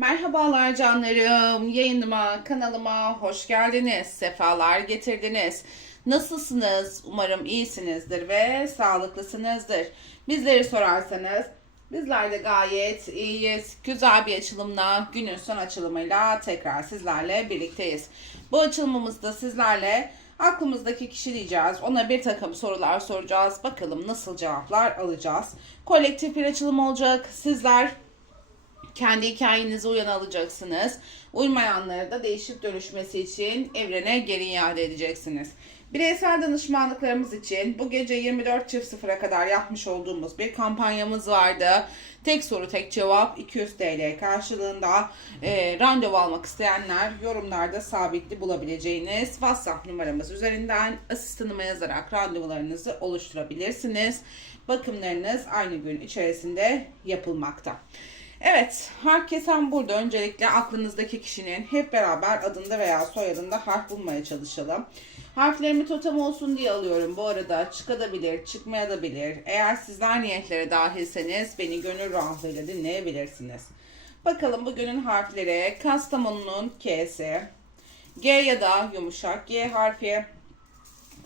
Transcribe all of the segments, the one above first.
Merhabalar canlarım. Yayınıma, kanalıma hoş geldiniz. Sefalar getirdiniz. Nasılsınız? Umarım iyisinizdir ve sağlıklısınızdır. Bizleri sorarsanız bizler de gayet iyiyiz. Güzel bir açılımla, günün son açılımıyla tekrar sizlerle birlikteyiz. Bu açılımımızda sizlerle aklımızdaki kişi diyeceğiz. Ona bir takım sorular soracağız. Bakalım nasıl cevaplar alacağız. Kolektif bir açılım olacak. Sizler kendi hikayenize uyan alacaksınız. Uymayanları da değişip dönüşmesi için evrene geri iade edeceksiniz. Bireysel danışmanlıklarımız için bu gece 24.00'a kadar yapmış olduğumuz bir kampanyamız vardı. Tek soru tek cevap 200 TL karşılığında e, randevu almak isteyenler yorumlarda sabitli bulabileceğiniz WhatsApp numaramız üzerinden asistanıma yazarak randevularınızı oluşturabilirsiniz. Bakımlarınız aynı gün içerisinde yapılmakta. Evet, herkesten burada öncelikle aklınızdaki kişinin hep beraber adında veya soyadında harf bulmaya çalışalım. Harflerimi totem olsun diye alıyorum. Bu arada çıkabilir, çıkmayabilir. Eğer sizler niyetlere dahilseniz beni gönül rahatlığıyla dinleyebilirsiniz. Bakalım bugünün harfleri Kastamonu'nun K'si, G ya da yumuşak G harfi,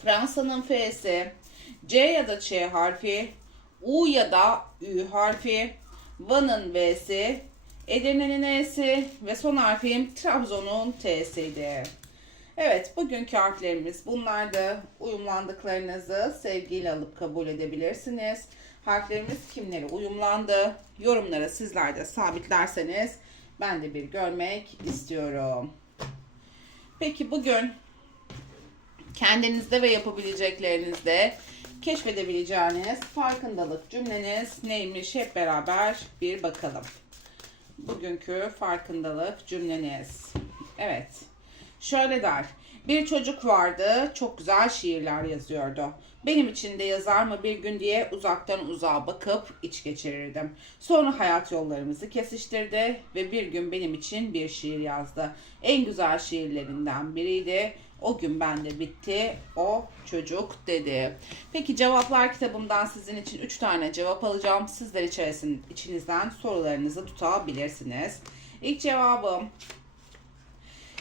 Fransa'nın F'si, C ya da Ç harfi, U ya da Ü harfi, Van'ın V'si, Edirne'nin E'si ve son harfim Trabzon'un T'siydi. Evet, bugünkü harflerimiz bunlardı. Uyumlandıklarınızı sevgiyle alıp kabul edebilirsiniz. Harflerimiz kimlere uyumlandı? Yorumlara sizler de sabitlerseniz ben de bir görmek istiyorum. Peki bugün kendinizde ve yapabileceklerinizde keşfedebileceğiniz farkındalık cümleniz neymiş hep beraber bir bakalım. Bugünkü farkındalık cümleniz. Evet. Şöyle der. Bir çocuk vardı, çok güzel şiirler yazıyordu. Benim için de yazar mı bir gün diye uzaktan uzağa bakıp iç geçirirdim. Sonra hayat yollarımızı kesiştirdi ve bir gün benim için bir şiir yazdı. En güzel şiirlerinden biriydi. O gün bende bitti o çocuk dedi. Peki cevaplar kitabımdan sizin için 3 tane cevap alacağım. Sizler içerisinde içinizden sorularınızı tutabilirsiniz. İlk cevabım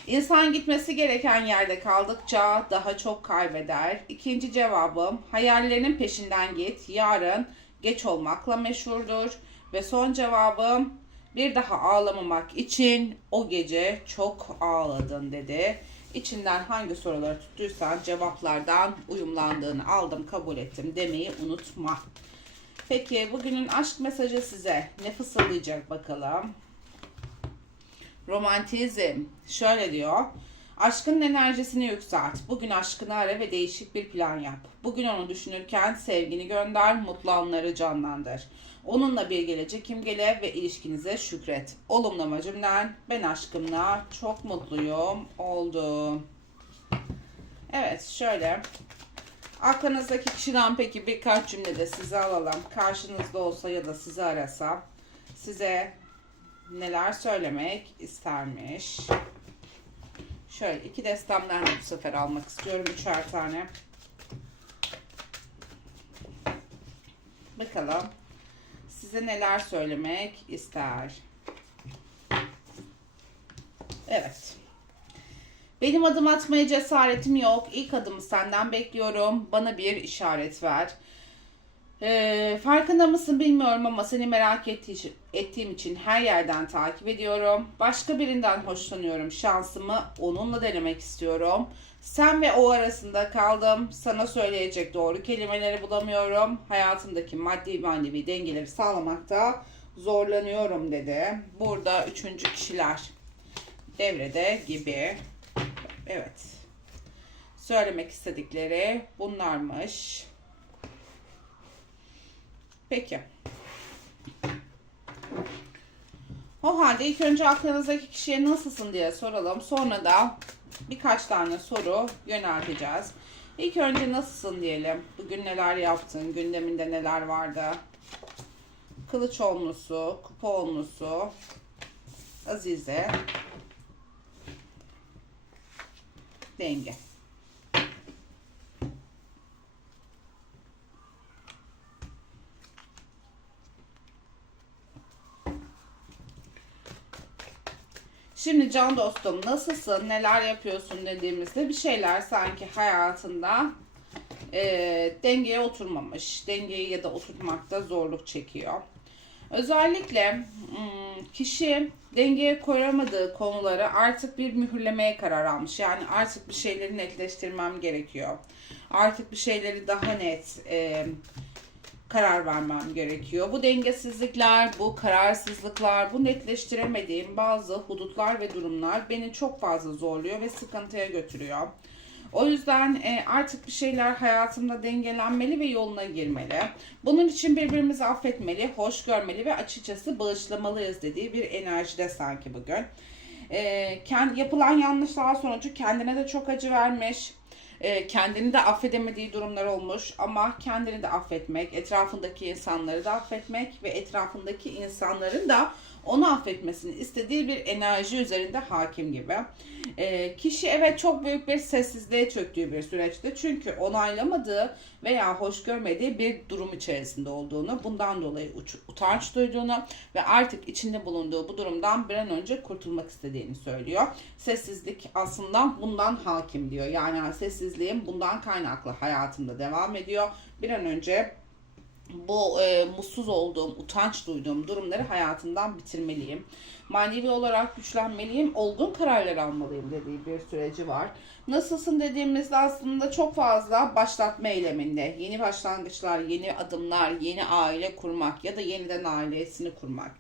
İnsan gitmesi gereken yerde kaldıkça daha çok kaybeder. İkinci cevabım hayallerinin peşinden git. Yarın geç olmakla meşhurdur. Ve son cevabım bir daha ağlamamak için o gece çok ağladın dedi. İçinden hangi soruları tuttuysan cevaplardan uyumlandığını aldım kabul ettim demeyi unutma. Peki bugünün aşk mesajı size ne fısıldayacak bakalım. Romantizm. Şöyle diyor. Aşkın enerjisini yükselt. Bugün aşkını ara ve değişik bir plan yap. Bugün onu düşünürken sevgini gönder, mutlu anları canlandır. Onunla bir gelecek imgele ve ilişkinize şükret. Olumlama cümlen, ben aşkımla çok mutluyum oldu. Evet şöyle. Aklınızdaki kişiden peki birkaç cümlede size alalım. Karşınızda olsa ya da sizi arasa size neler söylemek istermiş. Şöyle iki destemden de bu sefer almak istiyorum. Üçer tane. Bakalım size neler söylemek ister. Evet. Benim adım atmaya cesaretim yok. İlk adımı senden bekliyorum. Bana bir işaret ver. Ee, farkında mısın bilmiyorum ama seni merak ettiği, ettiğim için her yerden takip ediyorum. Başka birinden hoşlanıyorum. Şansımı onunla denemek istiyorum. Sen ve o arasında kaldım. Sana söyleyecek doğru kelimeleri bulamıyorum. Hayatımdaki maddi manevi dengeleri sağlamakta zorlanıyorum dedi. Burada üçüncü kişiler devrede gibi. Evet. Söylemek istedikleri bunlarmış. Peki. O halde ilk önce aklınızdaki kişiye nasılsın diye soralım. Sonra da birkaç tane soru yönelteceğiz. İlk önce nasılsın diyelim. Bugün neler yaptın? Gündeminde neler vardı? Kılıç olmusu, kupa olmusu, Azize, denge. Şimdi can dostum nasılsın, neler yapıyorsun dediğimizde bir şeyler sanki hayatında e, dengeye oturmamış, dengeyi ya da oturtmakta zorluk çekiyor. Özellikle hmm, kişi dengeye koyamadığı konuları artık bir mühürlemeye karar almış. Yani artık bir şeyleri netleştirmem gerekiyor. Artık bir şeyleri daha net e, karar vermem gerekiyor. Bu dengesizlikler, bu kararsızlıklar, bu netleştiremediğim bazı hudutlar ve durumlar beni çok fazla zorluyor ve sıkıntıya götürüyor. O yüzden e, artık bir şeyler hayatımda dengelenmeli ve yoluna girmeli. Bunun için birbirimizi affetmeli, hoş görmeli ve açıkçası bağışlamalıyız dediği bir enerjide sanki bugün. E, kendi, yapılan yanlışlar sonucu kendine de çok acı vermiş e, kendini de affedemediği durumlar olmuş. Ama kendini de affetmek, etrafındaki insanları da affetmek ve etrafındaki insanların da onu affetmesini istediği bir enerji üzerinde hakim gibi. E, kişi evet çok büyük bir sessizliğe çöktüğü bir süreçte çünkü onaylamadığı veya hoş görmediği bir durum içerisinde olduğunu, bundan dolayı utanç duyduğunu ve artık içinde bulunduğu bu durumdan bir an önce kurtulmak istediğini söylüyor. Sessizlik aslında bundan hakim diyor. Yani sessizliğim bundan kaynaklı hayatımda devam ediyor. Bir an önce bu e, mutsuz olduğum, utanç duyduğum durumları hayatımdan bitirmeliyim. Manevi olarak güçlenmeliyim, olgun kararlar almalıyım dediği bir süreci var. Nasılsın dediğimizde aslında çok fazla başlatma eyleminde. Yeni başlangıçlar, yeni adımlar, yeni aile kurmak ya da yeniden ailesini kurmak.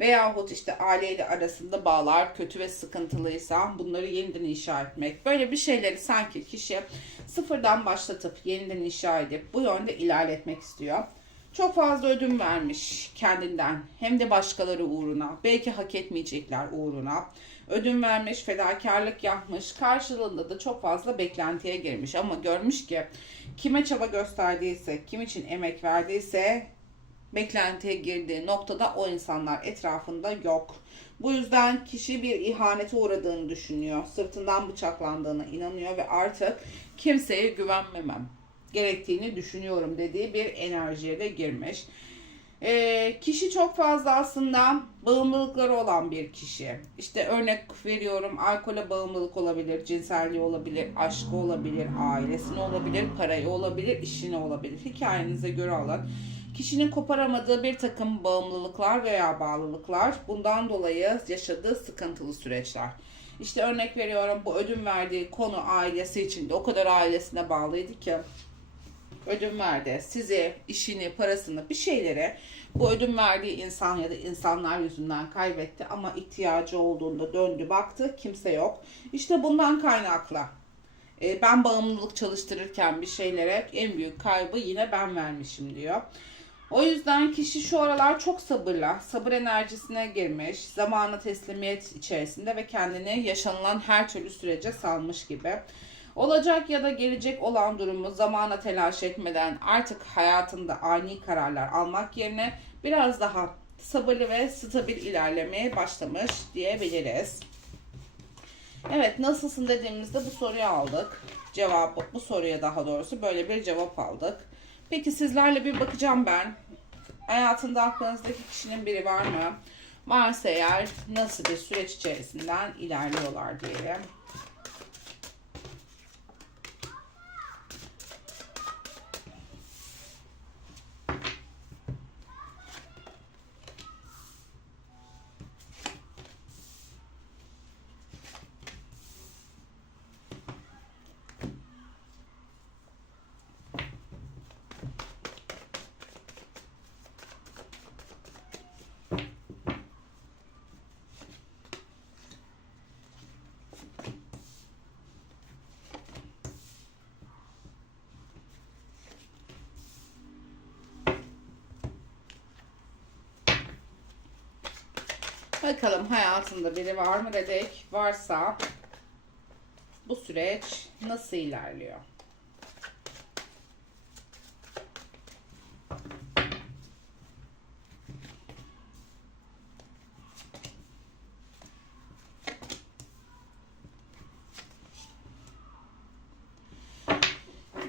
Veyahut işte aileyle arasında bağlar kötü ve sıkıntılıysa bunları yeniden inşa etmek. Böyle bir şeyleri sanki kişi sıfırdan başlatıp yeniden inşa edip bu yönde ilerletmek istiyor. Çok fazla ödün vermiş kendinden hem de başkaları uğruna. Belki hak etmeyecekler uğruna. Ödün vermiş, fedakarlık yapmış. Karşılığında da çok fazla beklentiye girmiş. Ama görmüş ki kime çaba gösterdiyse, kim için emek verdiyse beklentiye girdiği noktada o insanlar etrafında yok. Bu yüzden kişi bir ihanete uğradığını düşünüyor. Sırtından bıçaklandığına inanıyor ve artık kimseye güvenmemem gerektiğini düşünüyorum dediği bir enerjiye de girmiş. E, kişi çok fazla aslında bağımlılıkları olan bir kişi. İşte örnek veriyorum alkole bağımlılık olabilir, cinselliği olabilir, aşkı olabilir, ailesine olabilir, parayı olabilir, işine olabilir. Hikayenize göre alın. Kişinin koparamadığı bir takım bağımlılıklar veya bağlılıklar bundan dolayı yaşadığı sıkıntılı süreçler. İşte örnek veriyorum bu ödün verdiği konu ailesi içinde o kadar ailesine bağlıydı ki ödün verdi. Sizi, işini, parasını, bir şeylere bu ödün verdiği insan ya da insanlar yüzünden kaybetti ama ihtiyacı olduğunda döndü baktı kimse yok. İşte bundan kaynaklı. E, ben bağımlılık çalıştırırken bir şeylere en büyük kaybı yine ben vermişim diyor. O yüzden kişi şu aralar çok sabırla, sabır enerjisine girmiş, zamana teslimiyet içerisinde ve kendini yaşanılan her türlü sürece salmış gibi. Olacak ya da gelecek olan durumu zamana telaş etmeden artık hayatında ani kararlar almak yerine biraz daha sabırlı ve stabil ilerlemeye başlamış diyebiliriz. Evet nasılsın dediğimizde bu soruyu aldık. Cevabı bu soruya daha doğrusu böyle bir cevap aldık. Peki sizlerle bir bakacağım ben. Hayatında aklınızdaki kişinin biri var mı? Varsa eğer nasıl bir süreç içerisinden ilerliyorlar diyelim. Bakalım hayatında biri var mı dedik. Varsa bu süreç nasıl ilerliyor?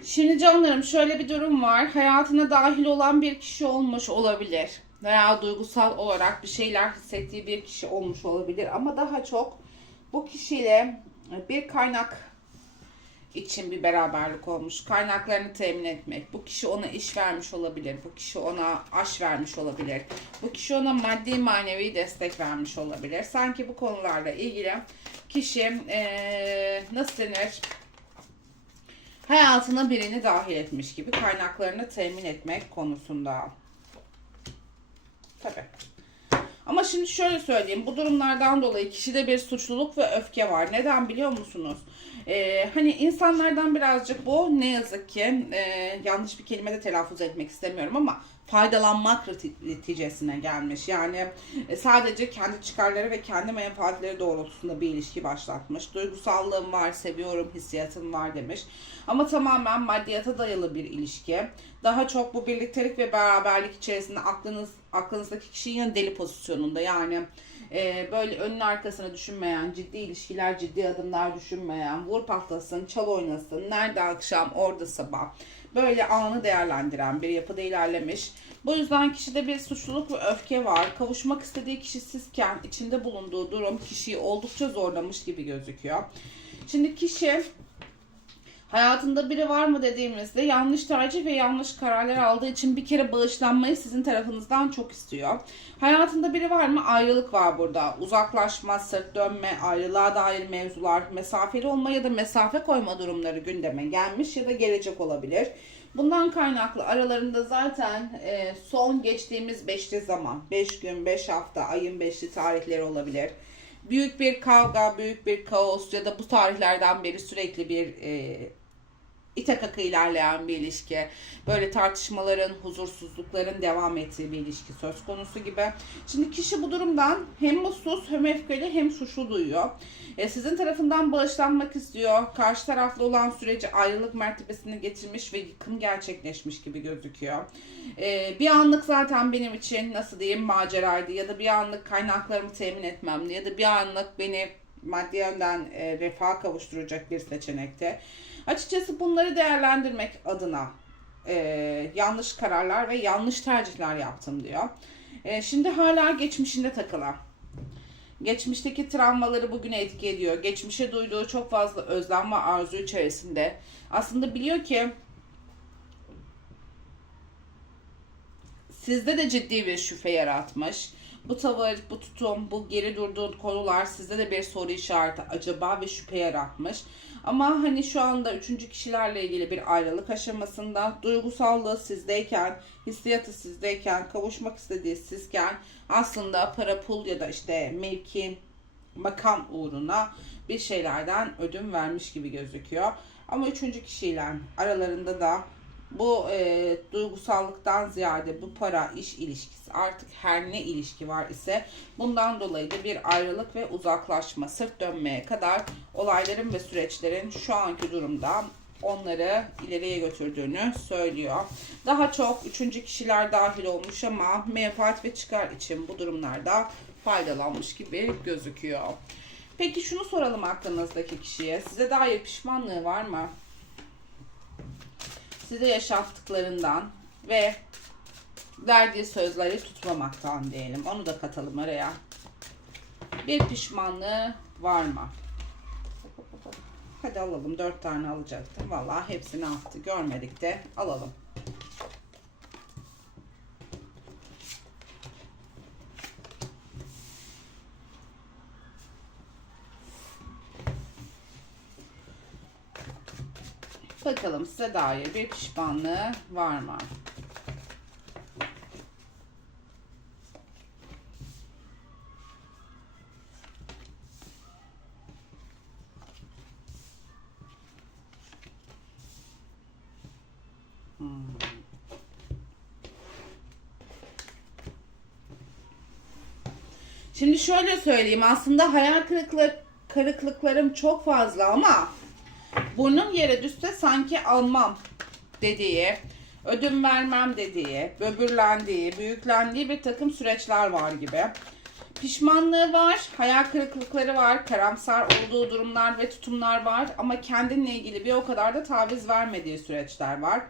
Şimdi canlarım şöyle bir durum var. Hayatına dahil olan bir kişi olmuş olabilir. Veya duygusal olarak bir şeyler hissettiği bir kişi olmuş olabilir. Ama daha çok bu kişiyle bir kaynak için bir beraberlik olmuş. Kaynaklarını temin etmek. Bu kişi ona iş vermiş olabilir. Bu kişi ona aş vermiş olabilir. Bu kişi ona maddi manevi destek vermiş olabilir. Sanki bu konularla ilgili kişi eee, nasıl denir? Hayatına birini dahil etmiş gibi kaynaklarını temin etmek konusunda. Tabii. Ama şimdi şöyle söyleyeyim. Bu durumlardan dolayı kişide bir suçluluk ve öfke var. Neden biliyor musunuz? Ee, hani insanlardan birazcık bu ne yazık ki e, yanlış bir kelime de telaffuz etmek istemiyorum ama faydalanmak neti- neticesine gelmiş. Yani e, sadece kendi çıkarları ve kendi menfaatleri doğrultusunda bir ilişki başlatmış. Duygusallığım var, seviyorum, hissiyatım var demiş. Ama tamamen maddiyata dayalı bir ilişki. Daha çok bu birliktelik ve beraberlik içerisinde aklınız aklınızdaki kişi yine deli pozisyonunda. Yani e, böyle önün arkasını düşünmeyen, ciddi ilişkiler, ciddi adımlar düşünmeyen, vur patlasın, çal oynasın, nerede akşam, orada sabah. Böyle anı değerlendiren bir yapıda ilerlemiş. Bu yüzden kişide bir suçluluk ve öfke var. Kavuşmak istediği kişi sizken içinde bulunduğu durum kişiyi oldukça zorlamış gibi gözüküyor. Şimdi kişi Hayatında biri var mı dediğimizde yanlış tercih ve yanlış kararlar aldığı için bir kere bağışlanmayı sizin tarafınızdan çok istiyor. Hayatında biri var mı? Ayrılık var burada. Uzaklaşma, sırt dönme, ayrılığa dair mevzular, mesafeli olma ya da mesafe koyma durumları gündeme gelmiş ya da gelecek olabilir. Bundan kaynaklı aralarında zaten e, son geçtiğimiz beşli zaman, 5 gün, 5 hafta, ayın beşli tarihleri olabilir. Büyük bir kavga, büyük bir kaos ya da bu tarihlerden beri sürekli bir e, ite kaka ilerleyen bir ilişki. Böyle tartışmaların, huzursuzlukların devam ettiği bir ilişki söz konusu gibi. Şimdi kişi bu durumdan hem mutsuz hem öfkeli hem suçlu duyuyor. E, sizin tarafından bağışlanmak istiyor. Karşı taraflı olan süreci ayrılık mertebesine getirmiş ve yıkım gerçekleşmiş gibi gözüküyor. E, bir anlık zaten benim için nasıl diyeyim maceraydı ya da bir anlık kaynaklarımı temin etmemdi ya da bir anlık beni maddi yönden e, refaha kavuşturacak bir seçenekte. Açıkçası bunları değerlendirmek adına e, yanlış kararlar ve yanlış tercihler yaptım diyor. E, şimdi hala geçmişinde takılan. Geçmişteki travmaları bugüne etki ediyor. Geçmişe duyduğu çok fazla özlem ve arzu içerisinde. Aslında biliyor ki sizde de ciddi bir şüphe yaratmış. Bu tavır, bu tutum, bu geri durduğun konular sizde de bir soru işareti acaba ve şüphe yaratmış. Ama hani şu anda üçüncü kişilerle ilgili bir ayrılık aşamasında duygusallığı sizdeyken, hissiyatı sizdeyken, kavuşmak istediği sizken aslında para pul ya da işte mevki, makam uğruna bir şeylerden ödün vermiş gibi gözüküyor. Ama üçüncü kişiyle aralarında da bu e, duygusallıktan ziyade bu para iş ilişkisi artık her ne ilişki var ise bundan dolayı da bir ayrılık ve uzaklaşma sırt dönmeye kadar olayların ve süreçlerin şu anki durumda onları ileriye götürdüğünü söylüyor. Daha çok üçüncü kişiler dahil olmuş ama menfaat ve çıkar için bu durumlarda faydalanmış gibi gözüküyor. Peki şunu soralım aklınızdaki kişiye. Size dair pişmanlığı var mı? Size yaşattıklarından ve verdiği sözleri tutmamaktan diyelim. Onu da katalım araya. Bir pişmanlığı var mı? Hadi alalım. Dört tane alacaktım. Vallahi hepsini attı. Görmedik de alalım. Bakalım size dair bir pişmanlığı var mı? Hmm. Şimdi şöyle söyleyeyim aslında hayal kırıklık, kırıklıklarım çok fazla ama burnum yere düşse sanki almam dediği, ödün vermem dediği, böbürlendiği, büyüklendiği bir takım süreçler var gibi. Pişmanlığı var, hayal kırıklıkları var, karamsar olduğu durumlar ve tutumlar var ama kendinle ilgili bir o kadar da taviz vermediği süreçler var.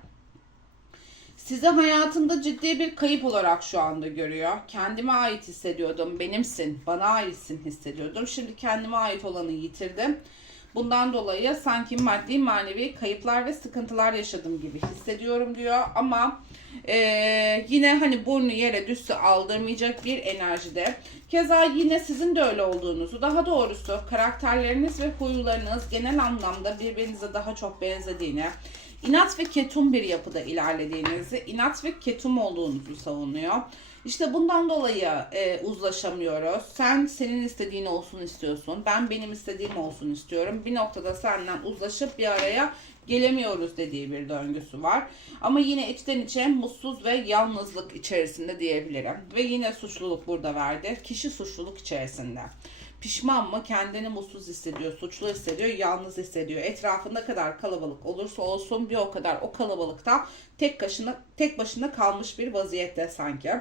Sizi hayatında ciddi bir kayıp olarak şu anda görüyor. Kendime ait hissediyordum. Benimsin, bana aitsin hissediyordum. Şimdi kendime ait olanı yitirdim. Bundan dolayı sanki maddi manevi kayıplar ve sıkıntılar yaşadım gibi hissediyorum diyor. Ama eee, yine hani burnu yere düşse aldırmayacak bir enerjide. Keza yine sizin de öyle olduğunuzu, daha doğrusu karakterleriniz ve huylarınız genel anlamda birbirinize daha çok benzediğini, inat ve ketum bir yapıda ilerlediğinizi, inat ve ketum olduğunuzu savunuyor. İşte bundan dolayı e, uzlaşamıyoruz. Sen senin istediğin olsun istiyorsun. Ben benim istediğim olsun istiyorum. Bir noktada senden uzlaşıp bir araya gelemiyoruz dediği bir döngüsü var. Ama yine içten içe mutsuz ve yalnızlık içerisinde diyebilirim. Ve yine suçluluk burada verdi. Kişi suçluluk içerisinde. Pişman mı? Kendini mutsuz hissediyor, suçlu hissediyor, yalnız hissediyor. Etrafında kadar kalabalık olursa olsun bir o kadar o kalabalıkta tek başına tek başına kalmış bir vaziyette sanki.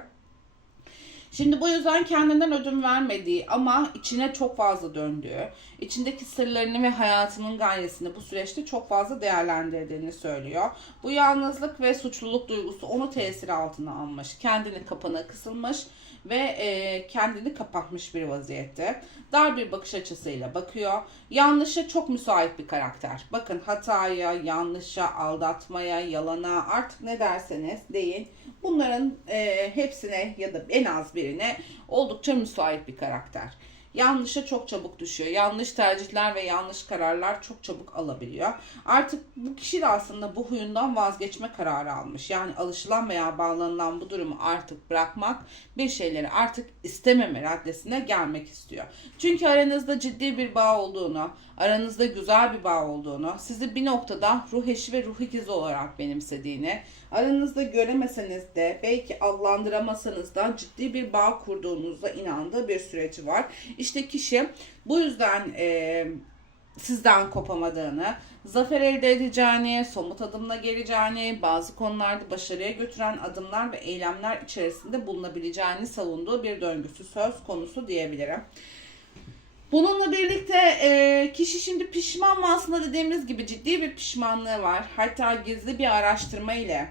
Şimdi bu yüzden kendinden ödün vermediği ama içine çok fazla döndüğü, içindeki sırlarını ve hayatının gayesini bu süreçte çok fazla değerlendirdiğini söylüyor. Bu yalnızlık ve suçluluk duygusu onu tesir altına almış. Kendini kapana kısılmış ve e, kendini kapatmış bir vaziyette. Dar bir bakış açısıyla bakıyor. Yanlışa çok müsait bir karakter. Bakın hataya, yanlışa, aldatmaya, yalana artık ne derseniz deyin. Bunların e, hepsine ya da en az birine oldukça müsait bir karakter. Yanlışa çok çabuk düşüyor. Yanlış tercihler ve yanlış kararlar çok çabuk alabiliyor. Artık bu kişi de aslında bu huyundan vazgeçme kararı almış. Yani alışılan veya bağlanılan bu durumu artık bırakmak, bir şeyleri artık istememe raddesine gelmek istiyor. Çünkü aranızda ciddi bir bağ olduğunu, aranızda güzel bir bağ olduğunu, sizi bir noktada ruh eşi ve ruh ikizi olarak benimsediğini, aranızda göremeseniz de belki adlandıramasanız da ciddi bir bağ kurduğunuza inandığı bir süreci var. İşte kişi bu yüzden e, sizden kopamadığını, zafer elde edeceğini, somut adımla geleceğini, bazı konularda başarıya götüren adımlar ve eylemler içerisinde bulunabileceğini savunduğu bir döngüsü söz konusu diyebilirim. Bununla birlikte e, kişi şimdi pişman mı aslında dediğimiz gibi ciddi bir pişmanlığı var. Hatta gizli bir araştırma ile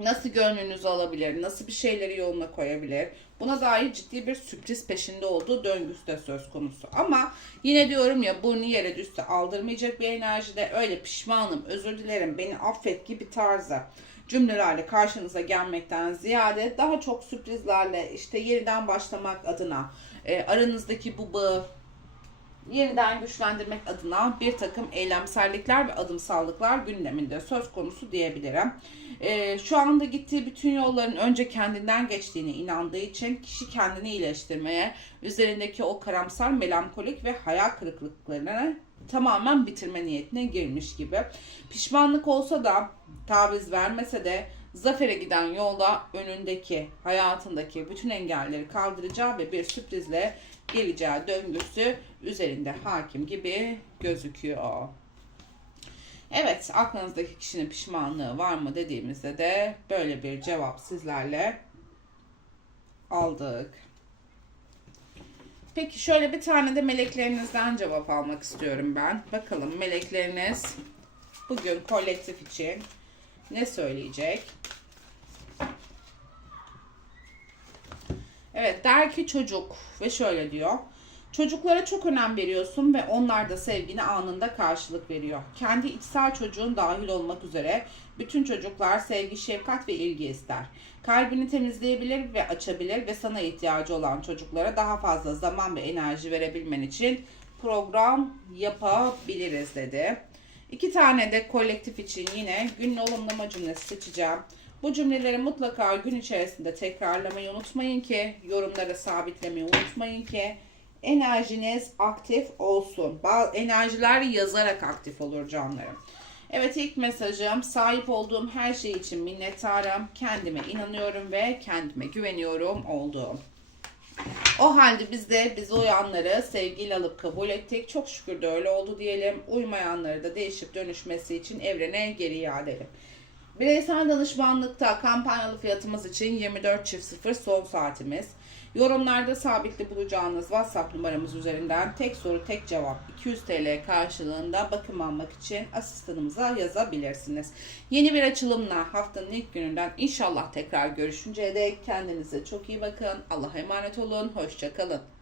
nasıl gönlünüzü alabilir, nasıl bir şeyleri yoluna koyabilir. Buna dair ciddi bir sürpriz peşinde olduğu döngüsü de söz konusu. Ama yine diyorum ya burnu yere düşse aldırmayacak bir enerjide öyle pişmanım, özür dilerim, beni affet gibi tarzı cümlelerle karşınıza gelmekten ziyade daha çok sürprizlerle işte yeniden başlamak adına e, aranızdaki bu bağı yeniden güçlendirmek adına bir takım eylemsellikler ve adımsallıklar gündeminde söz konusu diyebilirim. Ee, şu anda gittiği bütün yolların önce kendinden geçtiğine inandığı için kişi kendini iyileştirmeye, üzerindeki o karamsar, melankolik ve hayal kırıklıklarını tamamen bitirme niyetine girmiş gibi. Pişmanlık olsa da, taviz vermese de zafere giden yolda önündeki, hayatındaki bütün engelleri kaldıracağı ve bir sürprizle geleceği döngüsü üzerinde hakim gibi gözüküyor. Evet, aklınızdaki kişinin pişmanlığı var mı dediğimizde de böyle bir cevap sizlerle aldık. Peki şöyle bir tane de meleklerinizden cevap almak istiyorum ben. Bakalım melekleriniz bugün kolektif için ne söyleyecek? Evet der ki çocuk ve şöyle diyor. Çocuklara çok önem veriyorsun ve onlar da sevgine anında karşılık veriyor. Kendi içsel çocuğun dahil olmak üzere bütün çocuklar sevgi, şefkat ve ilgi ister. Kalbini temizleyebilir ve açabilir ve sana ihtiyacı olan çocuklara daha fazla zaman ve enerji verebilmen için program yapabiliriz dedi. İki tane de kolektif için yine günün olumlama cümlesi seçeceğim. Bu cümleleri mutlaka gün içerisinde tekrarlamayı unutmayın ki, yorumlara sabitlemeyi unutmayın ki enerjiniz aktif olsun. Enerjiler yazarak aktif olur canlarım. Evet ilk mesajım sahip olduğum her şey için minnettarım. Kendime inanıyorum ve kendime güveniyorum olduğum. O halde biz de bize uyanları sevgiyle alıp kabul ettik. Çok şükür de öyle oldu diyelim. Uymayanları da değişip dönüşmesi için evrene geri iade edelim. Bireysel danışmanlıkta kampanyalı fiyatımız için 24 çift 0 son saatimiz. Yorumlarda sabitli bulacağınız WhatsApp numaramız üzerinden tek soru tek cevap 200 TL karşılığında bakım almak için asistanımıza yazabilirsiniz. Yeni bir açılımla haftanın ilk gününden inşallah tekrar görüşünceye dek kendinize çok iyi bakın. Allah'a emanet olun. Hoşçakalın.